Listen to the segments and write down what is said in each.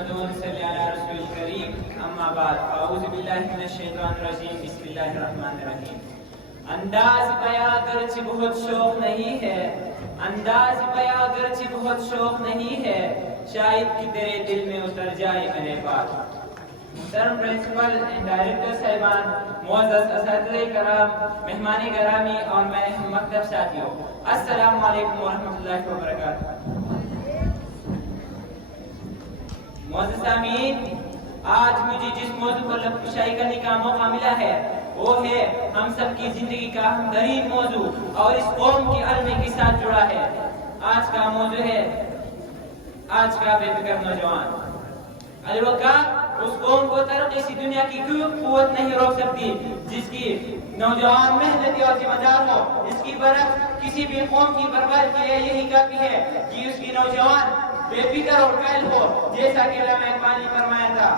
محمد صلی اللہ رسول کریم اما بعد اعوذ باللہ من الشیطان الرجیم بسم اللہ الرحمن الرحیم انداز بیاں گرچہ بہت شوق نہیں ہے انداز بیاں گرچہ بہت شوق نہیں ہے شاید کہ تیرے دل میں اتر جائے میرے بات محترم پرنسپل اینڈ ڈائریکٹر صاحبان معزز اساتذہ کرام مہمان گرامی اور میرے ہم مکتب ساتھیوں السلام علیکم ورحمۃ اللہ وبرکاتہ معزز سامعین آج مجھے جس موضوع پر لب کشائی کرنے کا موقع ملا ہے وہ ہے ہم سب کی زندگی کا اہم ترین موضوع اور اس قوم کی علم کے ساتھ جڑا ہے آج کا موضوع ہے آج کا بے فکر نوجوان الوقت اس قوم کو ترقی سی دنیا کی کوئی قوت نہیں روک سکتی جس کی نوجوان محنتی اور ذمہ دار ہو اس کی برکت کسی بھی قوم کی برباد کے لیے یہی کافی ہے کہ اس کی نوجوان بے فکر اور قائل ہو جیسا کہ علامہ اقبال نے فرمایا تھا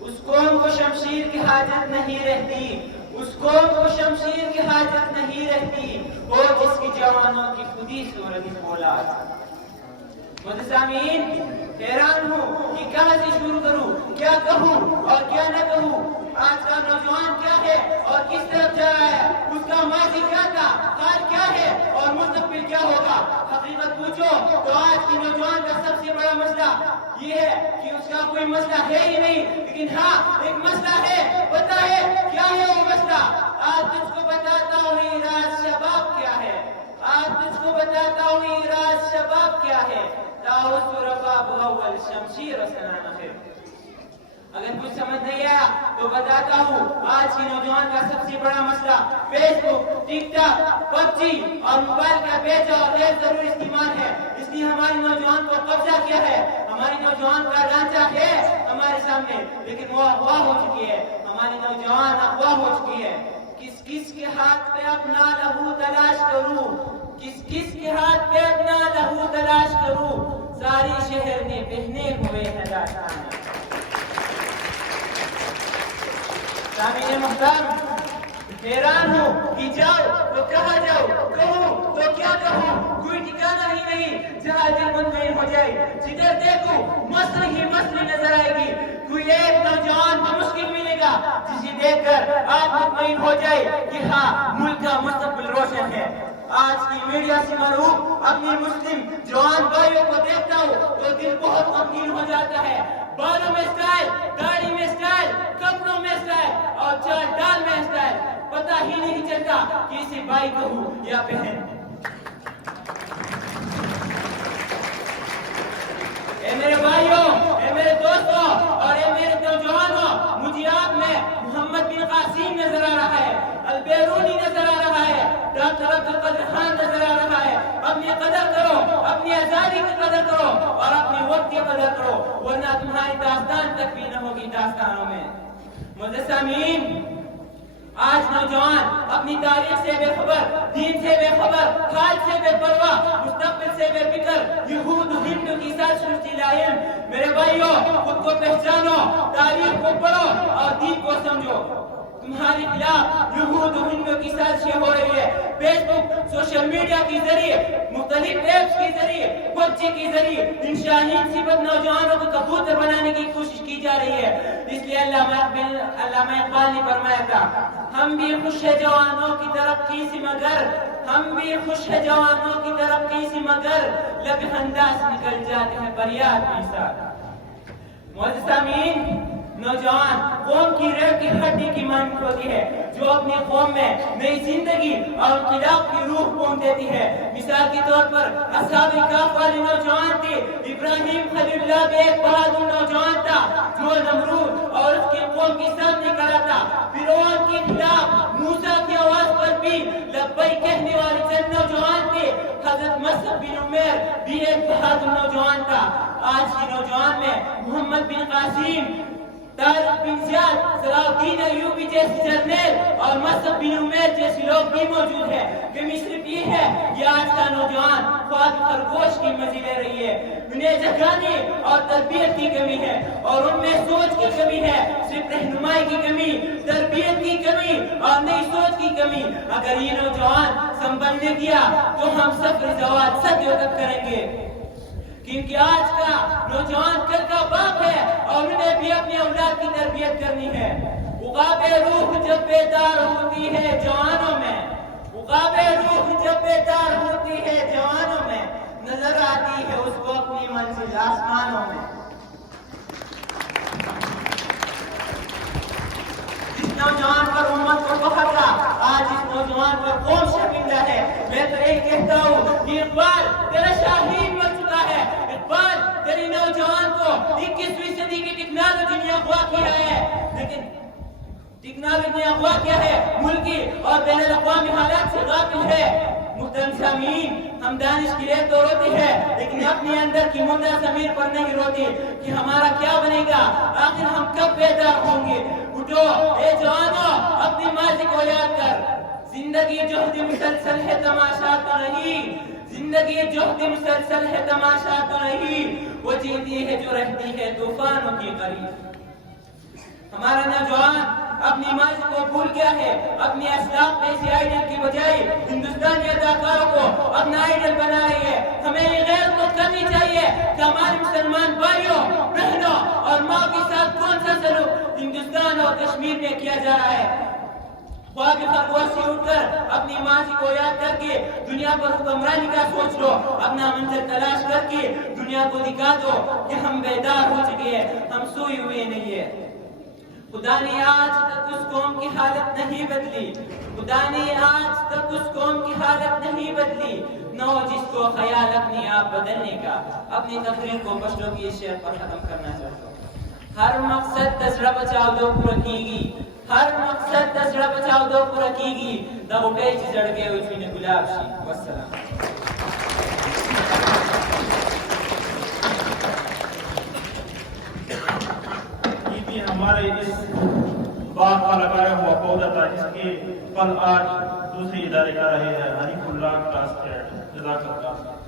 اس قوم کو شمشیر کی حاجت نہیں رہتی اس قوم کو شمشیر کی حاجت نہیں رہتی وہ جس کی جوانوں کی خودی صورت اولاد متسامعین حیران ہوں کہ کہاں سے شروع کروں کیا کہوں اور کیا نہ کہوں آج کا نوجوان کیا ہے اور کس طرف جا رہا ہے اس کا ماضی کیا تھا حال کیا ہے اور مستقبل کیا ہوگا حقیقت پوچھو تو آج کی نوجوان کا سب سے بڑا مسئلہ یہ ہے کہ اس کا کوئی مسئلہ ہے ہی نہیں لیکن ہاں ایک مسئلہ ہے پتہ ہے کیا ہے وہ مسئلہ آج تجھ کو بتاتا ہوں یہ راز شباب کیا ہے آج تجھ کو بتاتا ہوں یہ راز شباب کیا ہے تاؤس رباب اول شمشیر سنانا ہے اگر کچھ سمجھ نہیں آیا تو بتاتا ہوں آج کی نوجوان کا سب سے بڑا مسئلہ فیس بک ٹک ٹاک پب جی اور موبائل کا بیچ اور غیر ضروری استعمال ہے اس لیے ہماری نوجوان کو قبضہ کیا ہے ہماری نوجوان کا ڈھانچہ ہے ہمارے سامنے لیکن وہ اغوا ہو چکی ہے ہماری نوجوان اغوا ہو چکی ہے کس کس کے ہاتھ پہ اپنا لہو تلاش کروں کس کس کے ہاتھ پہ اپنا لہو تلاش کروں ساری شہر میں بہنے ہوئے ہیں داستان سامعین محترم حیران ہوں کہ جاؤ تو کہاں جاؤ کہوں تو کیا کہوں کوئی ٹھکانہ ہی نہیں جہاں دل مطمئن ہو جائے جدھر دیکھوں مسئلہ ہی مسئلہ نظر آئے گی کوئی ایک نوجوان بمشکل ملے گا جسے دیکھ کر آپ مطمئن ہو جائے کہ ہاں ملک کا مستقبل روشن ہے آج کی میڈیا سے معروف اپنی مسلم جوان بھائیوں کو دیکھتا ہوں تو دل بہت غمگین ہو جاتا ہے بالوں میں اسٹائل داڑھی میں اسٹائل کپڑوں میں اسٹائل اور چال ڈال میں اسٹائل پتہ ہی نہیں چلتا کہ اسے بھائی کہوں یا بہن اے میرے بھائیوں اے میرے دوستوں اور اے میرے نوجوانوں مجھے آپ میں محمد بن قاسم نظر آ رہا ہے البیرونی نظر آ رہا ہے ڈاکٹر عبدالقادر خان نظر آ رہا ہے اپنی قدر کرو اپنی آزادی کی قدر کرو اور اپنی وقت کی قدر کرو ورنہ تمہاری داستان تک بھی نہ ہوگی داستانوں میں معزز سامعین آج نوجوان اپنی تاریخ سے بے خبر دین سے بے خبر حال سے بے پرواہ مستقبل سے بے فکر یہود ہند کی ساتھ سلسلہ العلم میرے بھائیوں خود کو پہچانو تاریخ کو پڑھو اور دین کو سمجھو تمہارے خلاف یہود و ہندو کی سازشیں ہو رہی ہے فیس بک سوشل میڈیا کے ذریعے مختلف ایپس کے ذریعے بچے کے ذریعے ان شاہین صفت نوجوانوں کو کبوتر بنانے کی کوشش کی جا رہی ہے اس لیے علامہ اقبال نے فرمایا تھا ہم بھی خوش ہے جوانوں کی ترقی سے مگر ہم بھی خوش ہے جوانوں کی ترقی سے مگر لب انداز نکل جاتے ہیں فریاد کے ساتھ معزز سامعین نوجوان قوم کی ریڑھ کی ہڈی کی مانند ہوتی ہے جو اپنی قوم میں نئی زندگی اور انقلاب کی روح پونپ دیتی ہے مثال کے طور پر اصحاب کہف والے نوجوان تھے ابراہیم خلیل اللہ بھی ایک بہادر نوجوان تھا جو نمرود اور اس کی قوم کے سامنے کھڑا تھا فرعون کے خلاف موسیٰ کی آواز پر بھی لبیک کہنے والے چند نوجوان تھے حضرت مصعب بن عمیر بھی ایک بہادر نوجوان تھا آج کی نوجوان میں محمد بن قاسم طارق بن زیاد صلاح الدین ایوبی جیسے جرنیل اور مصعب بن عمیر جیسے لوگ بھی موجود ہیں کمی صرف یہ ہے کہ آج کا نوجوان خواب خرگوش کی مزے لے رہی ہے انہیں جگانے اور تربیت کی کمی ہے اور ان میں سوچ کی کمی ہے صرف رہنمائی کی کمی تربیت کی کمی اور نئی سوچ کی کمی اگر یہ نوجوان سنبھلنے دیا تو ہم سفر زوال صدیوں تک کریں گے کیونکہ آج کا نوجوان کل کا باپ ہے اور انہیں بھی اپنی اولاد کی تربیت کرنی ہے۔ عقاب روح جب بیدار ہوتی ہے جوانوں میں، عقاب روح جب بیدار ہوتی ہے جوانوں میں، نظر آتی ہے اس کو اپنی منزل آسمانوں میں۔ اس نوجوان پر امت کو فخر تھا، آج اس نوجوان پر قوم شرمندہ ہے۔ میں تو یہی کہتا ہوں کہ اقبال تیرا شاہین بن چکا ہے، اقبال تیری نوجوان کو 21ویں صدی کی ٹیکنالوجی نے اغوا کیا ہے، لیکن ٹیکنالوجی نے اغوا کیا ہے، ملکی اور بین الاقوامی حالات سے غافل ہے۔ محترم سامعین، ہم دانش کی ریت تو روتی ہے لیکن اپنے اندر کی مردہ ضمیر پر نہیں روتی کہ ہمارا کیا بنے گا، آخر ہم کب بیدار ہوں گے۔ اٹھو اے جوانوں، اپنی ماضی کو یاد کر، زندگی جہد مسلسل ہے تماشا تو نہیں، زندگی جہد مسلسل ہے تماشا تو نہیں، وہ جیتی ہے جو رہتی ہے طوفانوں کی قریب۔ ہمارا نوجوان اپنی ماضی کو بھول گیا ہے، اپنی اسلاف میں سے آئیڈل کی بجائے ہندوستانی اداکاروں کو اپنا آئیڈل بنا رہی ہے۔ ہمیں یہ غیر تو کرنی چاہیے کہ ہمارے مسلمان بھائیوں، بہنوں اور ماں کے ساتھ کون سا سلوک ہندوستان اور کشمیر میں کیا جا رہا ہے۔ خواب خرگوش سے اٹھ کر اپنی ماضی کو یاد کر کے دنیا پر حکمرانی کا سوچ لو، اپنا منزل تلاش کر کے دنیا کو دکھا دو کہ ہم بیدار ہو چکے ہیں، ہم سوئے ہوئے نہیں ہیں۔ خدا نے آج تک اس قوم کی حالت نہیں بدلی، خدا نے آج تک اس قوم کی حالت نہیں بدلی، نہ ہو جس کو خیال اپنی آپ بدلنے کا۔ اپنی تقریر کو پشتوں کی اس شعر پر ختم کرنا چاہتا ہوں۔ ہر مقصد تسرہ بچاؤ دو پورا کی گی، ہر مقصد تسرہ بچاؤ دو پورا کی گی، نہ اٹھے چی زڑکے ہوئی چونے گلاب شی۔ والسلام۔ ہمارے اس باغ کا لگایا ہوا پودا تھا جس کے پھل آج دوسری ادارے کا رہے ہیں، حنیف اللہ ٹرسٹ ہے۔ جزاک اللہ۔